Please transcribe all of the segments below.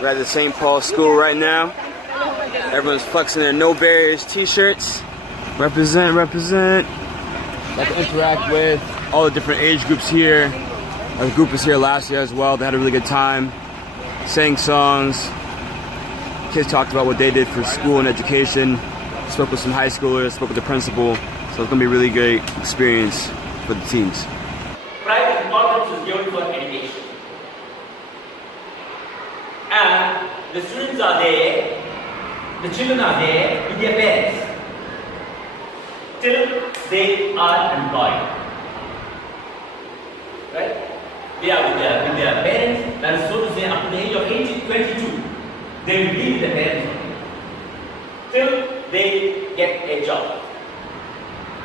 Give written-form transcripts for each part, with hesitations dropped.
We're at the St. Paul School right now. Everyone's flexing their No Barriers t-shirts. Represent, represent. Got to interact with all the different age groups here. Our group was here last year as well. They had a really good time. Sang songs. Kids talked about what they did for school and education. Spoke with some high schoolers, spoke with the principal. So it's going to be a really great experience for the teens. Pride importance is given for education. And the students are there, the children are there with their parents till they are employed. Right? They are with their parents, that is so to say up to the age of 18, 22. They will be with their parents till they get a job.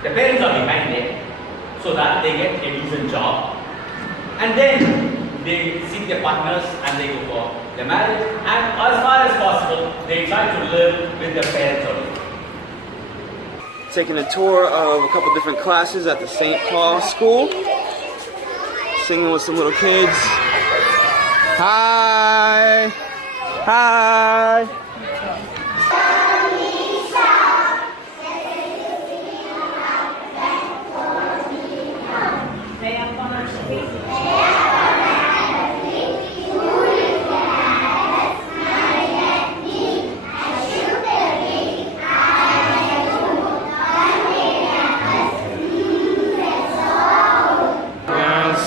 The parents are behind them so that they get a decent job. And then they seek their partners and they go for their marriage. And as far as possible, they try to live with their parents only. Taking a tour of a couple different classes at the St. Paul School. Singing with some little kids. Hi! Hi!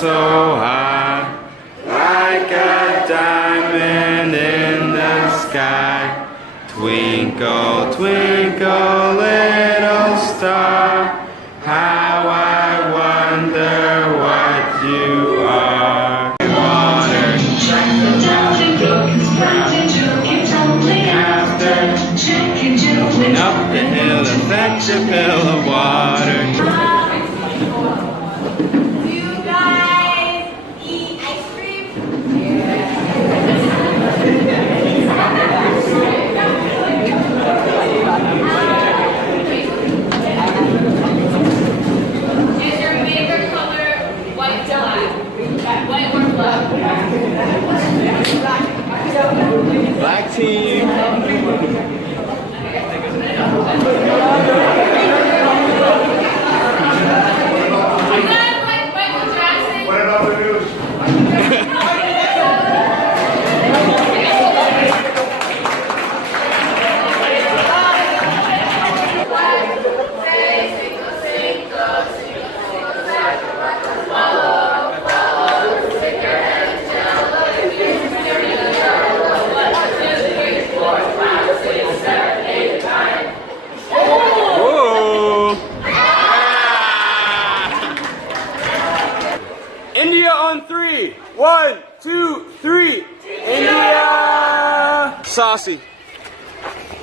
So high, like a diamond in the sky. Twinkle, twinkle, little star, how I wonder what you are. Water, after, up the hill to fetch a pail of water. Black team. What about the news? India on three. 1, 2, 3. India! Saucy.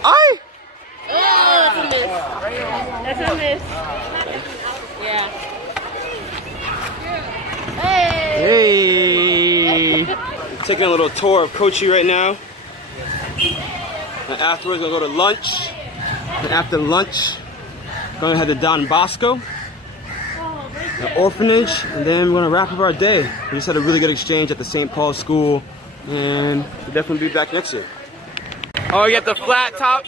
I? Oh, that's a miss. That's a miss. Yeah. Hey! Taking a little tour of Kochi right now. And afterwards, we'll go to lunch. And after lunch, going to head to Don Bosco, the orphanage, and then we're going to wrap up our day. We just had a really good exchange at the St. Paul School, and we'll definitely be back next year. Oh, you got the flat top,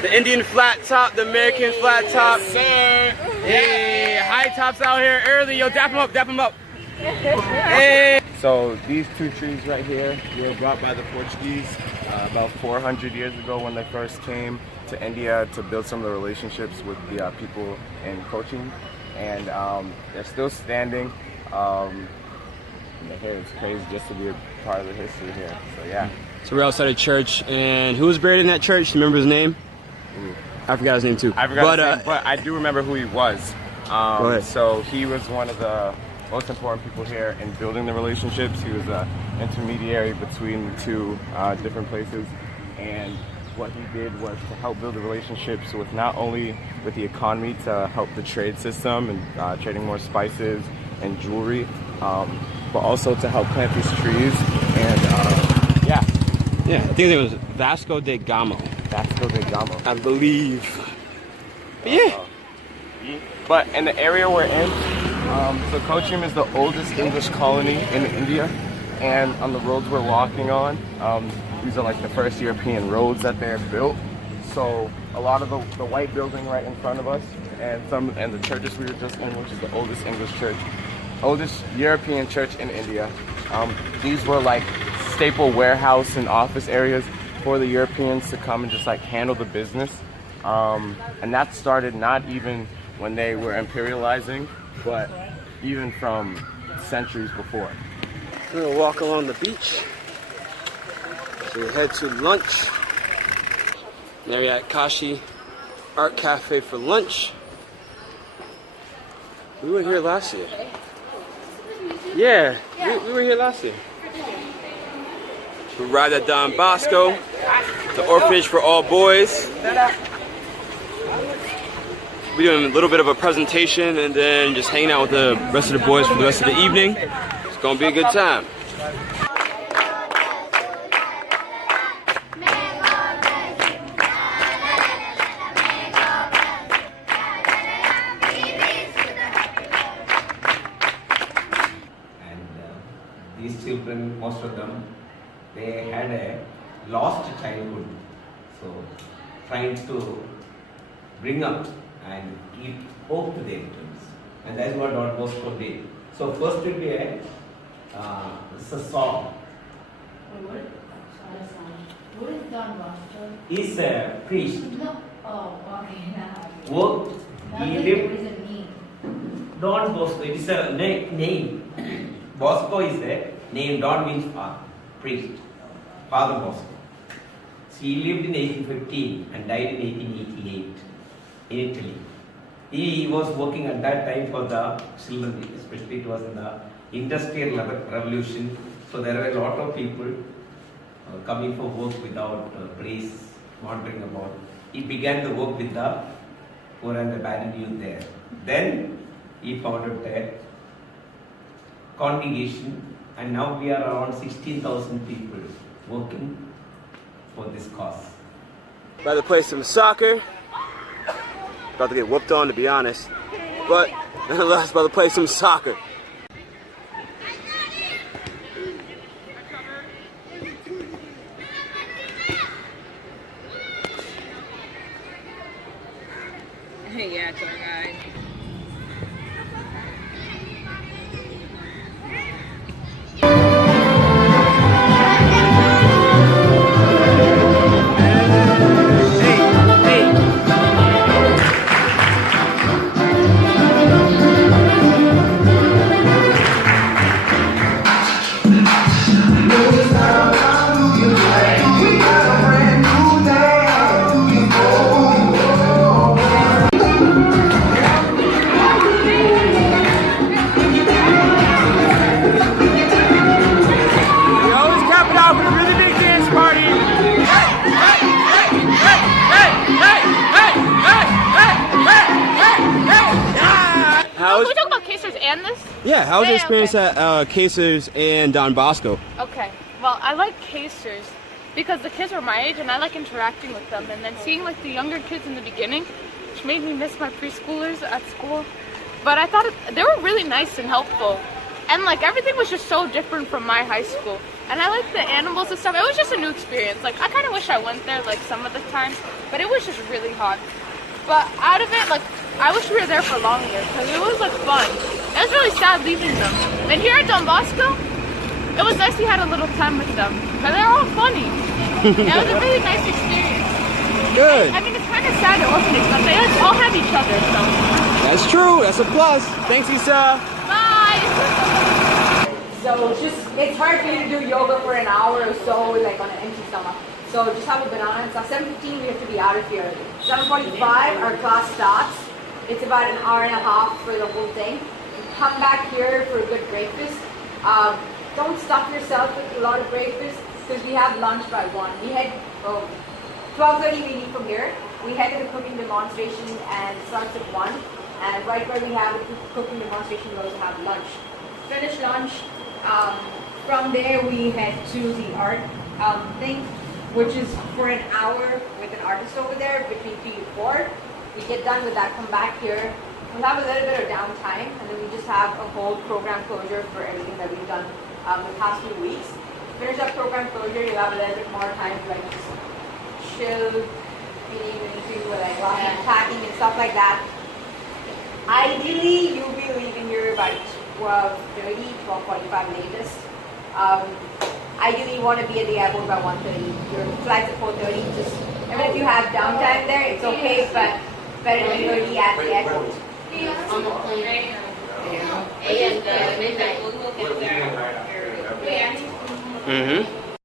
the Indian flat top, the American flat top. Sir. Hey, high tops out here early. Yo, dap them up, dap them up. Hey. So these two trees right here were brought by the Portuguese about 400 years ago when they first came to India to build some of the relationships with the people in Cochin. And they're still standing. Here it's crazy just to be a part of the history here. So yeah. So we're outside a church, and who was buried in that church? Do you remember his name? Ooh. I forgot his name too. I forgot his name, but I do remember who he was. Go ahead. So he was one of the most important people here in building the relationships. He was an intermediary between the two different places, and what he did was to help build the relationships with not only with the economy to help the trade system and trading more spices and jewelry, but also to help plant these trees. And yeah, I think it was Vasco da Gama. Vasco da Gama, I believe. But yeah. But in the area we're in, so Cochin is the oldest English colony in India, And on the roads we're walking on, these are like the first European roads that they're built. So a lot of the white building right in front of us, and the churches we were just in, which is the oldest English church, oldest European church in India. These were like staple warehouse and office areas for the Europeans to come and just like handle the business. And that started not even when they were imperializing, but even from centuries before. We're gonna walk along the beach. So we head to lunch. There we're at Kashi Art Cafe for lunch. We were here last year. Yeah, we were here last year. We arrived at Don Bosco, the orphanage for all boys. We're doing a little bit of a presentation and then just hanging out with the rest of the boys for the rest of the evening. It's gonna be a good time. These children, most of them, they had a lost childhood. So, trying to bring up and give hope to their kids. And that's what Don Bosco did. So, first will be it's a song. What is Don Bosco? He's a priest. No. Oh, okay. Worked. He What lived. does it mean? Don Bosco, it is a name. Bosco is the name. Don means father, priest. Father Bosco. So he lived in 1815 and died in 1888 in Italy. He was working at that time for the children, especially it was in the Industrial Revolution. So there were a lot of people coming for work without praise, wandering about. He began the work with the poor and the bad youth there. Then he founded a congregation, and now we are around 16,000 people working for this cause. About to play some soccer. About to get whooped on, to be honest. But nonetheless, about to play some soccer. Yeah, it's alright. Can we talk about Casers and this? Yeah, how was your Yeah, experience okay. at Casers and Don Bosco? Okay. Well, I like Casers because the kids were my age and I like interacting with them. And then seeing like the younger kids in the beginning, which made me miss my preschoolers at school. But I thought they were really nice and helpful. And like everything was just so different from my high school. And I liked the animals and stuff. It was just a new experience. Like I kind of wish I went there like some of the time, but it was just really hot. But out of it, like I wish we were there for longer because it was like fun. It was really sad leaving them. And here at Don Bosco, it was nice we had a little time with them. But they're all funny. It was a really nice experience. Good. I mean, it's kind of sad at orphanage, but they all have each other, so. That's true. That's a plus. Thanks, Issa. Bye! So it's hard for you to do yoga for an hour or so, like on an empty stomach. So just have a banana. So 7:15 we have to be out of here. 7:45 our class starts. It's about an hour and a half for the whole thing. Come back here for a good breakfast. Don't stuff yourself with a lot of breakfast because we have lunch by 1. We head 12:30 we leave from here. We head to the cooking demonstration and it starts at 1. And right where we have the cooking demonstration, we also have lunch. Finish lunch. From there we head to the art thing, which is for an hour with an artist over there between 3 to 4. We get done with that, come back here. We'll have a little bit of downtime and then we just have a whole program closure for everything that we've done the past few weeks. Finish up program closure, you'll have a little bit more time to like just chill, feeding into like packing and stuff like that. Ideally, you'll be leaving here by 12:30, 12:45 latest. Ideally, you want to be at the airport by 1:30. Your flight's at 4:30. Just even if you have downtime there, it's okay, but better than 30 at the airport. On the plane. And midnight. Mm-hmm.